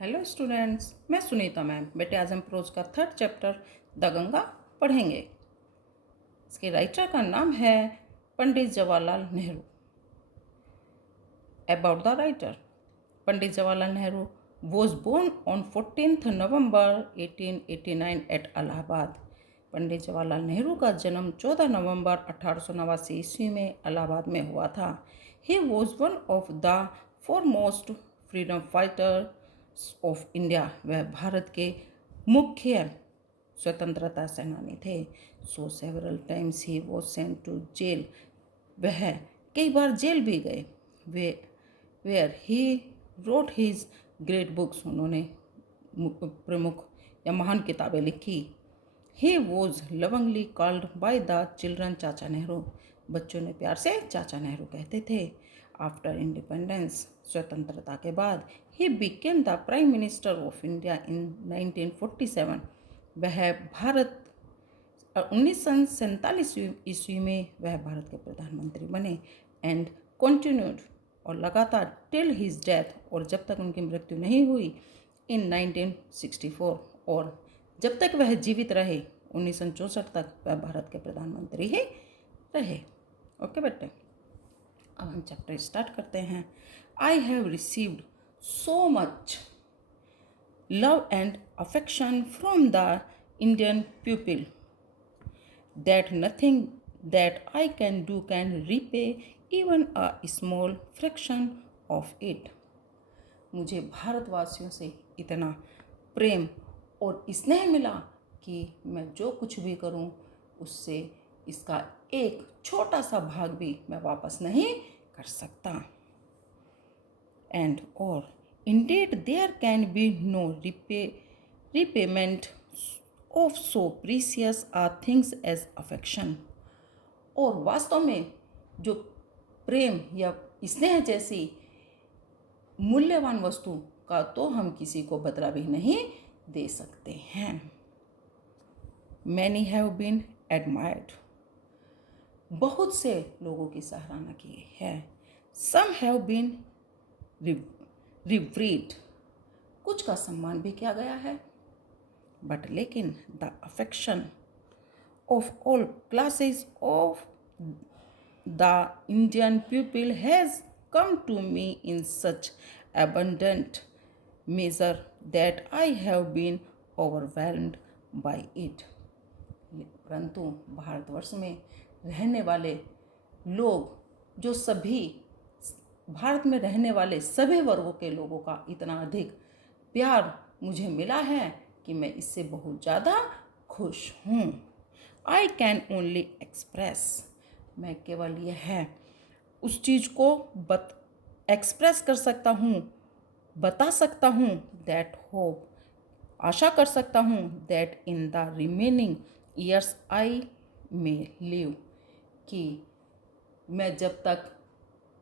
Hello students, मैं Sunita ma'am. बेटे आज हम प्रोज का थर्ड चैप्टर द गंगा पढ़ेंगे। इसके राइटर का नाम है Pandit Jawaharlal Nehru. About the writer, Pandit Jawaharlal Nehru was born on 14th November 1889 at Allahabad. Pandit Jawaharlal Nehru का जन्म 14 नवंबर 1889 ईस्वी में इलाहाबाद में हुआ था। He was one of the foremost freedom fighter of India. वह भारत के मुख्य स्वतंत्रता सेनानी थे। So several times he was sent to jail. वह कई बार जेल भी गए। वे where he wrote his great books. उन्होंने प्रमुख या महान किताबें लिखी। He was lovingly called by the children Chacha Nehru. बच्चों ने प्यार से चाचा नेहरू कहते थे। आफ्टर इंडिपेंडेंस, स्वतंत्रता के बाद, he became the prime minister of India in 1947। वह भारत 1947 ईस्वी में वह भारत के प्रधानमंत्री बने। एंड कंटिन्यूड, और लगातार टिल हिज डेथ, और जब तक उनकी मृत्यु नहीं हुई इन 1964, और जब तक वह जीवित रहे 1964 तक वह भारत के प्रधानमंत्री ही रहे। ओके बेटे, अब हम चैप्टर स्टार्ट करते हैं। I have received so much love and affection from the Indian people that nothing that I can do can repay even a small fraction of it। मुझे भारतवासियों से इतना प्रेम और स्नेह मिला कि मैं जो कुछ भी करूं उससे इसका एक छोटा सा भाग भी मैं वापस नहीं कर सकता। एंड और indeed there can be no repayment of so precious a things as affection। और वास्तव में जो प्रेम या स्नेह जैसी मूल्यवान वस्तु का तो हम किसी को बदला भी नहीं दे सकते हैं। Many have been admired। बहुत से लोगों की सराहना की है। Some have been revered। कुछ का सम्मान भी किया गया है। बट लेकिन the affection of all classes of the Indian people has come to me in such abundant measure that I have been overwhelmed by it। परंतु भारतवर्ष में रहने वाले लोग, जो सभी भारत में रहने वाले सभी वर्गों के लोगों का इतना अधिक प्यार मुझे मिला है कि मैं इससे बहुत ज़्यादा खुश हूँ। I can only express. मैं केवल यह है उस चीज़ को एक्सप्रेस कर सकता हूँ, बता सकता हूँ। दैट होप, आशा कर सकता हूँ। That in the remaining years I may live, कि मैं जब तक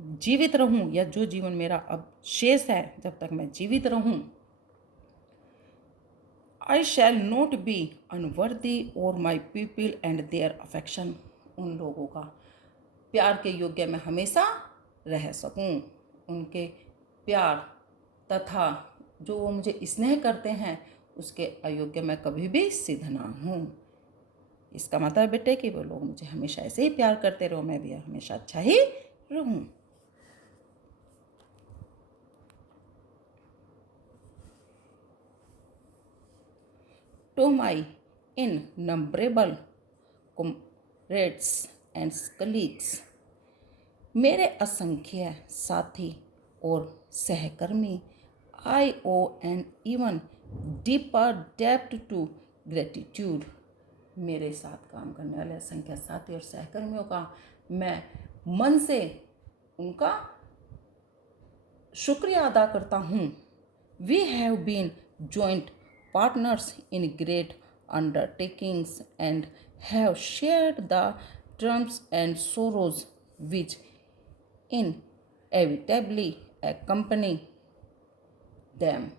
जीवित रहूँ या जो जीवन मेरा अब शेष है, जब तक मैं जीवित रहूँ, I shall not be unworthy of my people and their affection। उन लोगों का प्यार के योग्य मैं हमेशा रह सकूं। उनके प्यार तथा जो वो मुझे स्नेह करते हैं उसके अयोग्य मैं कभी भी सिद्ध ना हूँ। इसका मतलब बेटे कि वो लोग मुझे हमेशा ऐसे ही प्यार करते रहो, मैं भी हमेशा अच्छा ही रहूँ। To my innumerable comrades and colleagues, मेरे असंख्य साथी और सहकर्मी, I owe an even deeper debt to gratitude। मेरे साथ काम करने वाले असंख्य साथी और सहकर्मियों का मैं मन से उनका शुक्रिया अदा करता हूँ। We have been joint partners in great undertakings and have shared the triumphs and sorrows which inevitably accompany them।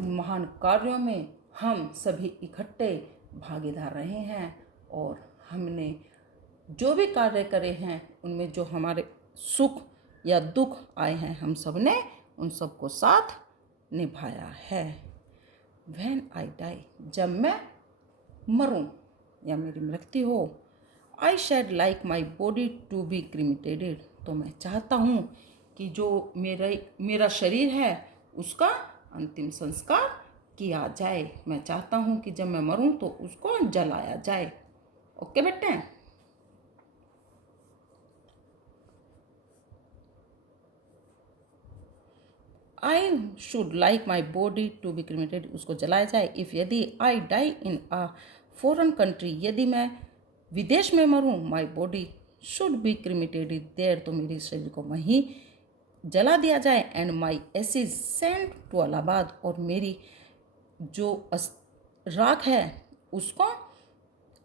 महान कार्यों में हम सभी इकट्ठे भागीदार रहे हैं और हमने जो भी कार्य करे हैं उनमें जो हमारे सुख या दुख आए हैं हम सब ने उन सबको साथ निभाया है। When I die, जब मैं मरूं या मेरी मृत्यु हो, I should like my body to be cremated, तो मैं चाहता हूँ कि जो मेरा शरीर है उसका अंतिम संस्कार किया जाए। मैं चाहता हूँ कि जब मैं मरूं तो उसको जलाया जाए। ओके बेटे। I should like my body to be cremated, उसको जलाया जाए। इफ़ यदि I die in a foreign country, यदि मैं विदेश में मरूं, my body should be cremated there, तो मेरे शरीर को वहीं जला दिया जाए। And my ashes sent to Allahabad, और मेरी जो राख है उसको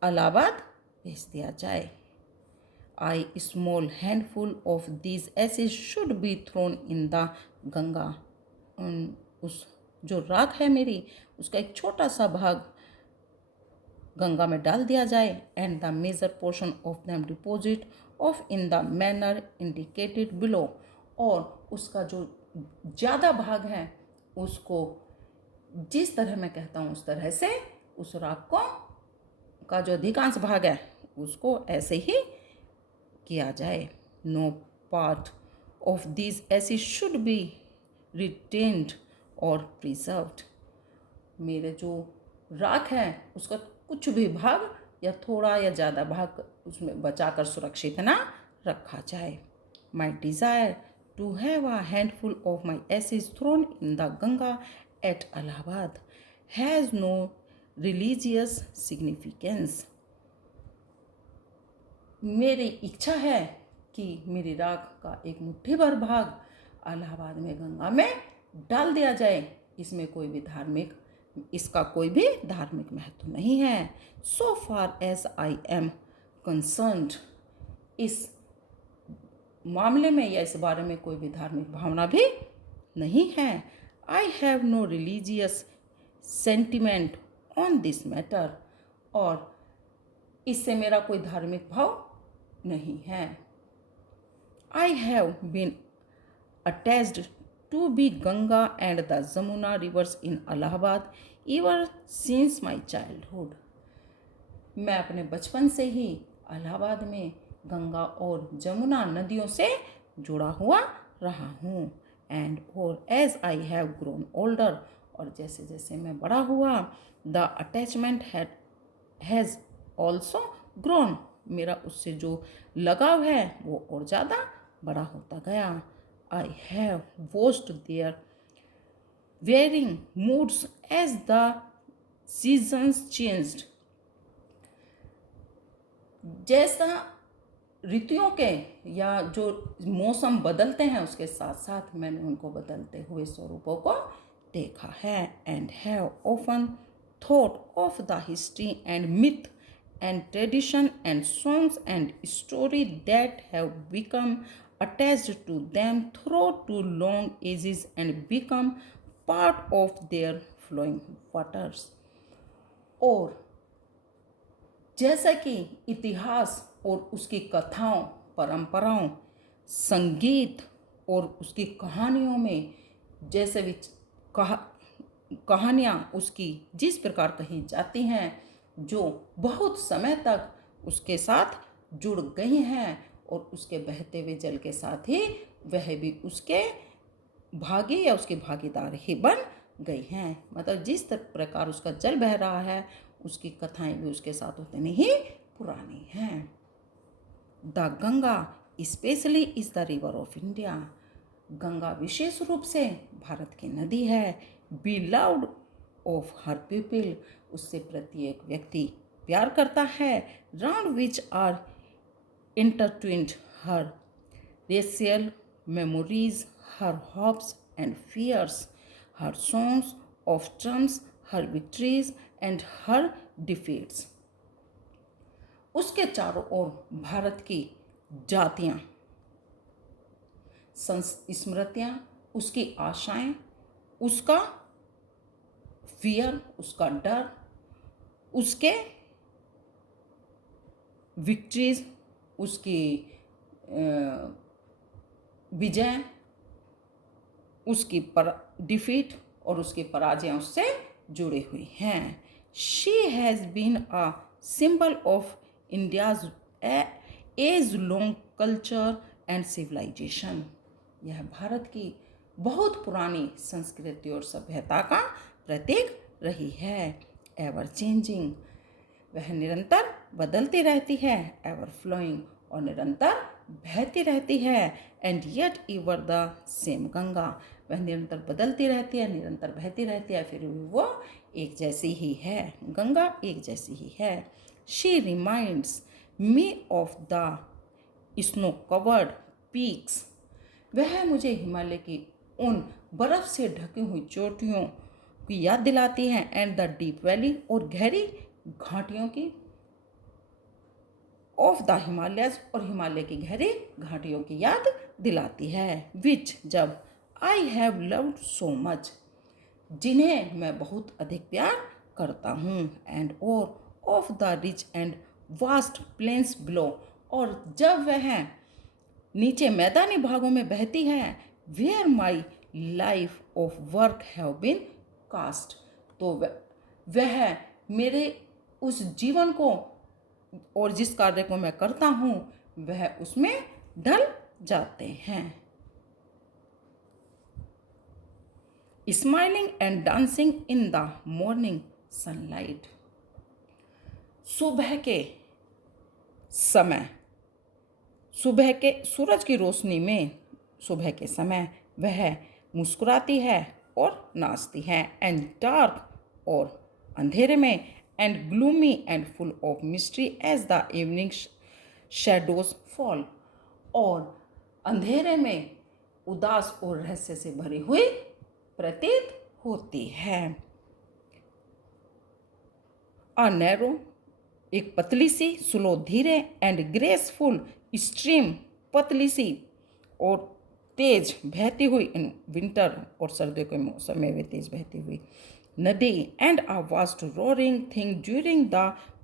इलाहाबाद भेज दिया जाए। आई small handful of these acid should be thrown in the Ganga, उस जो राख है मेरी उसका एक छोटा सा भाग गंगा में डाल दिया जाए। And the major portion of them deposit of in the manner indicated below, और उसका जो ज़्यादा भाग है उसको जिस तरह मैं कहता हूँ उस तरह से उस राख को का जो अधिकांश भाग है उसको ऐसे ही किया जाए। No part of this acid should be retained or preserved, मेरे जो राख है उसका कुछ भी भाग या थोड़ा या ज़्यादा भाग उसमें बचाकर सुरक्षित ना रखा जाए। My desire to have a handful of my acid thrown in the Ganga at Allahabad has no religious significance, मेरी इच्छा है कि मेरी राख का एक मुट्ठी भर भाग इलाहाबाद में गंगा में डाल दिया जाए। इसका कोई भी धार्मिक महत्व नहीं है। So far as I am concerned, इस मामले में या इस बारे में कोई भी धार्मिक भावना भी नहीं है। I have no religious sentiment on this matter, और इससे मेरा कोई धार्मिक भाव नहीं है। I have been attached to be Ganga and the Jamuna rivers in Allahabad ever since my childhood, मैं अपने बचपन से ही इलाहाबाद में गंगा और जमुना नदियों से जुड़ा हुआ रहा हूँ। एंड और as I have grown older, और जैसे जैसे मैं बड़ा हुआ, the attachment has also grown, मेरा उससे जो लगाव है वो और ज़्यादा बड़ा होता गया। I have watched their varying moods as the seasons changed, जैसा ऋतुओं के या जो मौसम बदलते हैं उसके साथ साथ मैंने उनको बदलते हुए स्वरूपों को देखा है। And have often thought of the history and myth and tradition and songs and story that have become attached to them through two long ages and become part of their flowing waters, और जैसा कि इतिहास और उसकी कथाओं, परंपराओं, संगीत और उसकी कहानियों में जैसे कहानियाँ उसकी जिस प्रकार कही जाती हैं, जो बहुत समय तक उसके साथ जुड़ गई हैं, और उसके बहते हुए जल के साथ ही वह भी उसके भागी या उसकी भागीदार ही बन गई हैं। मतलब जिस प्रकार उसका जल बह रहा है उसकी कथाएं भी उसके साथ उतनी ही पुरानी हैं। The Ganga specially is the river of India, Ganga विशेष रूप से भारत की नदी है। बिलव्ड ऑफ हर पीपल, उससे प्रत्येक व्यक्ति प्यार करता है। Round which are intertwined her racial memories, her hopes and fears, her songs of triumphs, her victories and her defeats, उसके चारों ओर भारत की जातियाँ, स्मृतियाँ, उसकी आशाएं, उसका फियर, उसका डर, उसके विक्ट्रीज, उसकी विजय, उसकी डिफीट और उसकी पराजयों से जुड़ी हुई हैं। She has been a symbol of India's age long culture and civilisation. यह भारत की बहुत पुरानी संस्कृति और सभ्यता का प्रतीक रही है। एवर चेंजिंग, वह निरंतर बदलती रहती है। एवर फ्लोइंग, और निरंतर बहती रहती है। And yet ever the same Ganga, वह निरंतर बदलती रहती है, निरंतर बहती रहती है, फिर भी वो एक जैसी ही है। गंगा एक जैसी ही है। She reminds me of the snow covered peaks, वह मुझे हिमालय की उन बर्फ से ढकी हुई चोटियों की याद दिलाती है। एंड द डीप वैली, और गहरी घाटियों की। ऑफ द हिमालयस, और हिमालय की गहरी घाटियों की याद दिलाती है। विच, जब I have loved so much, जिन्हें मैं बहुत अधिक प्यार करता हूँ। एंड और of the rich and vast plains below, और जब वह नीचे मैदानी भागों में बहती है। Where my life of work have been cast, तो वह मेरे उस जीवन को और जिस कार्य को मैं करता हूँ वह उसमें ढल जाते हैं। Smiling and dancing in the morning sunlight, सुबह के समय, सुबह के सूरज की रोशनी में सुबह के समय वह मुस्कुराती है और नाचती है। एंड डार्क, और अंधेरे में। And gloomy and full of mystery as the evening shadows fall, और अंधेरे में उदास और रहस्य से भरी हुई प्रतीत होती है। अ नैरो, एक पतली सी, स्लो धीरे, एंड ग्रेसफुल स्ट्रीम, पतली सी और तेज बहती हुई इन विंटर, और सर्दियों के मौसम में वे तेज बहती हुई नदी। And a vast roaring thing during the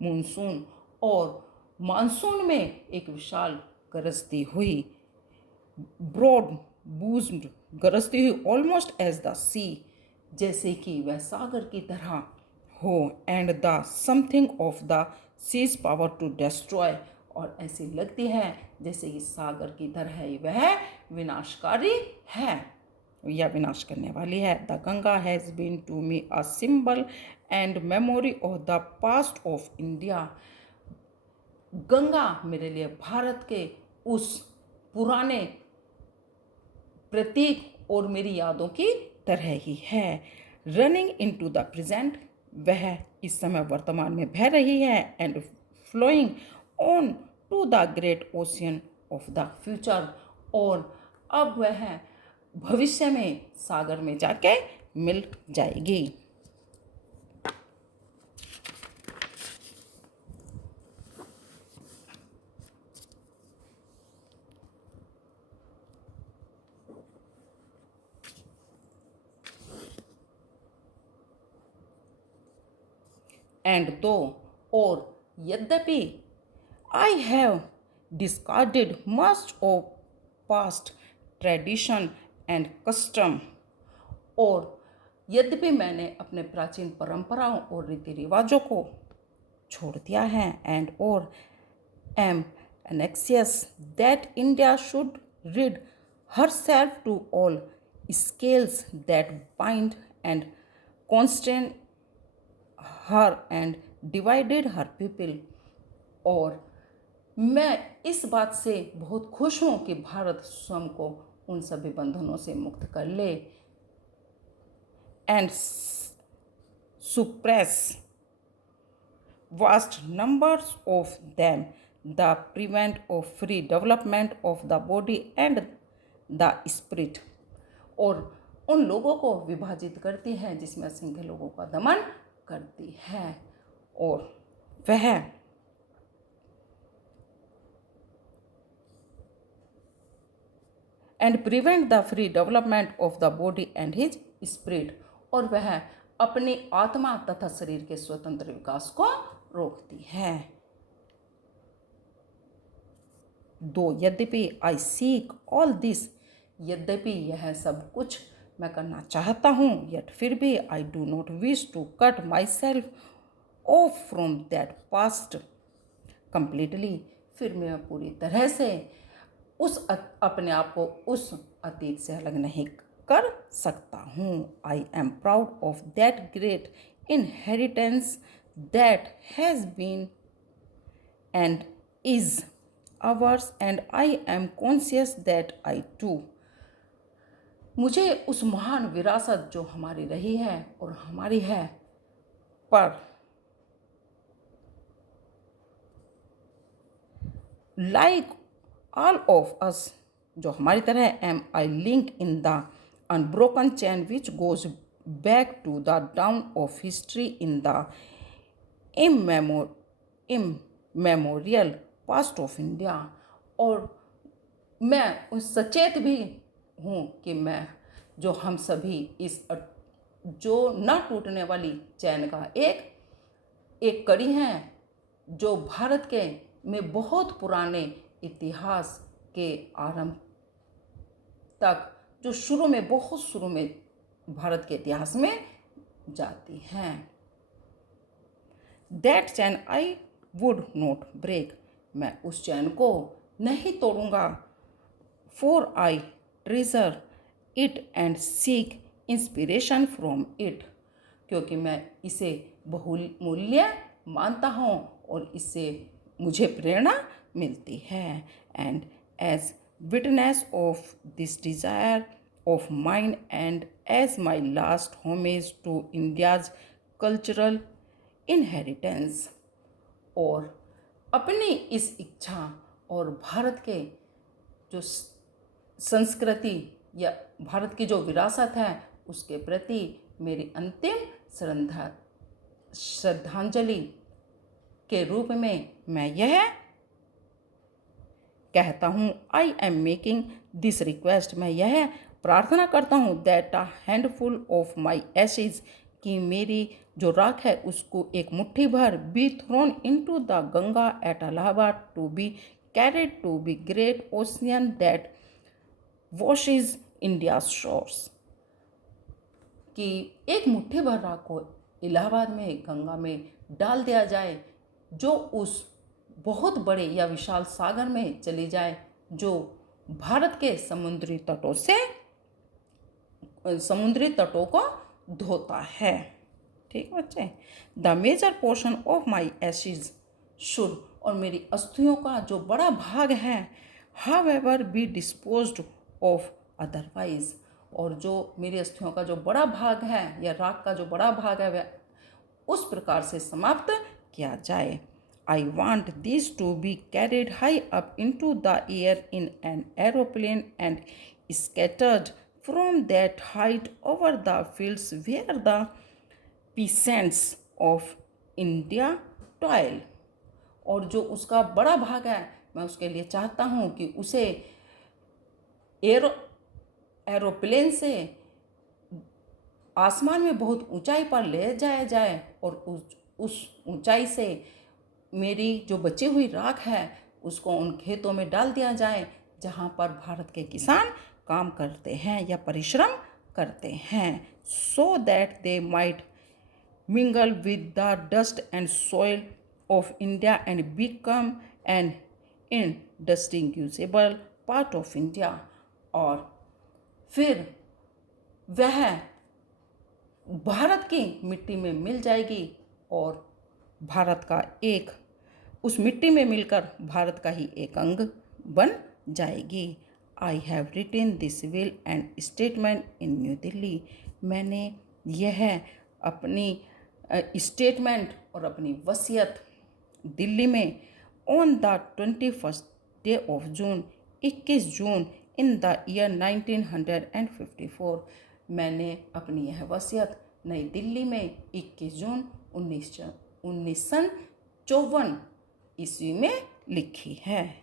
monsoon, और मानसून में एक विशाल गरजती हुई, ब्रॉड बूज्ड, गरजती हुई, ऑलमोस्ट एज द सी, जैसे कि वह सागर की तरह हो। And the something of the sea's power to destroy, और ऐसी लगती है जैसे कि सागर की तरह ही वह विनाशकारी है या विनाश करने वाली है। The Ganga has been to me a symbol and memory of the past of India, Ganga मेरे लिए भारत के उस पुराने प्रतीक और मेरी यादों की तरह ही है। Running into the present, वह इस समय वर्तमान में बह रही है। And flowing on to the great ocean of the future, और अब वह भविष्य में सागर में जाके मिल जाएगी। एंड दो, और यद्यपि I have discarded much of past tradition and custom, और यद्यपि मैंने अपने प्राचीन परंपराओं और रीति रिवाजों को छोड़ दिया है। एंड और M anxious that India should rid herself to all scales that bind and constrain her and divided her people, और मैं इस बात से बहुत खुश हूँ कि भारत स्वयं को उन सभी बंधनों से मुक्त कर ले। And suppress vast numbers of them, the prevent of free development of the body and the spirit, और उन लोगों को विभाजित करती है जिसमें असंख्य लोगों का दमन करती है। और वह and prevent the free development of the body and his spirit, और वह अपनी आत्मा तथा शरीर के स्वतंत्र विकास को रोकती है। दो यद्यपि आई सीक ऑल दिस, यद्यपि यह सब कुछ मैं करना चाहता हूँ, yet फिर भी I do not wish to cut myself off from that past completely। फिर मैं पूरी तरह से अपने आप को उस अतीत से अलग नहीं कर सकता हूँ। I am proud of that great inheritance that has been and is ours, and I am conscious that I too। मुझे उस महान विरासत जो हमारी रही है और हमारी है पर लाइक ऑल ऑफ अस, जो हमारी तरह am I link in the unbroken chain which goes back to the dawn of history in the immemorial past of India. और मैं उस सचेत भी हूँ कि मैं जो हम सभी इस जो न टूटने वाली चैन का एक कड़ी हैं, जो भारत के में बहुत पुराने इतिहास के आरंभ तक, जो बहुत शुरू में भारत के इतिहास में जाती हैं। That chain I would not break, मैं उस चैन को नहीं तोड़ूंगा। For I treasure it and seek inspiration from it, क्योंकि मैं इसे बहुमूल्य मानता हूँ और इससे मुझे प्रेरणा मिलती है। And as witness of this desire of mind and as my last homage to India's cultural inheritance, और अपनी इस इच्छा और भारत के जो संस्कृति या भारत की जो विरासत है उसके प्रति मेरी अंतिम श्रद्धांजलि के रूप में मैं यह कहता हूँ, I am making this request, मैं यह प्रार्थना करता हूँ, that a handful of my ashes, कि मेरी जो राख है उसको एक मुट्ठी भर be thrown into the Ganga at Allahabad to be carried to be great ocean that washes India shores, कि एक मुट्ठी भर राख को इलाहाबाद में गंगा में डाल दिया जाए, जो उस बहुत बड़े या विशाल सागर में चली जाए जो भारत के समुद्री तटों को धोता है। ठीक बच्चे, the major portion of my ashes should, और मेरी अस्थियों का जो बड़ा भाग है, however be disposed of otherwise, और जो मेरी अस्थियों का जो बड़ा भाग है या राख का जो बड़ा भाग है वह उस प्रकार से समाप्त किया जाए। I want this to be carried high up into the air in an aeroplane and scattered from that height over the fields where the peasants of India toil, और जो उसका बड़ा भाग है मैं उसके लिए चाहता हूँ कि उसे एरोप्लेन से आसमान में बहुत ऊंचाई पर ले जाया जाए, और उस ऊंचाई से मेरी जो बची हुई राख है उसको उन खेतों में डाल दिया जाए जहाँ पर भारत के किसान काम करते हैं या परिश्रम करते हैं, so that they might mingle with the dust and soil of India and become an indistinguishable part of India, और फिर वह भारत की मिट्टी में मिल जाएगी और भारत का एक उस मिट्टी में मिलकर भारत का ही एक अंग बन जाएगी। I have written this will and statement in New Delhi, मैंने यह अपनी स्टेटमेंट और अपनी वसीयत दिल्ली में on the 21 day of June 21 जून इन द ईयर 1954, मैंने अपनी यह वसीयत नई दिल्ली में 21 जून 1954 ईस्वी में लिखी है।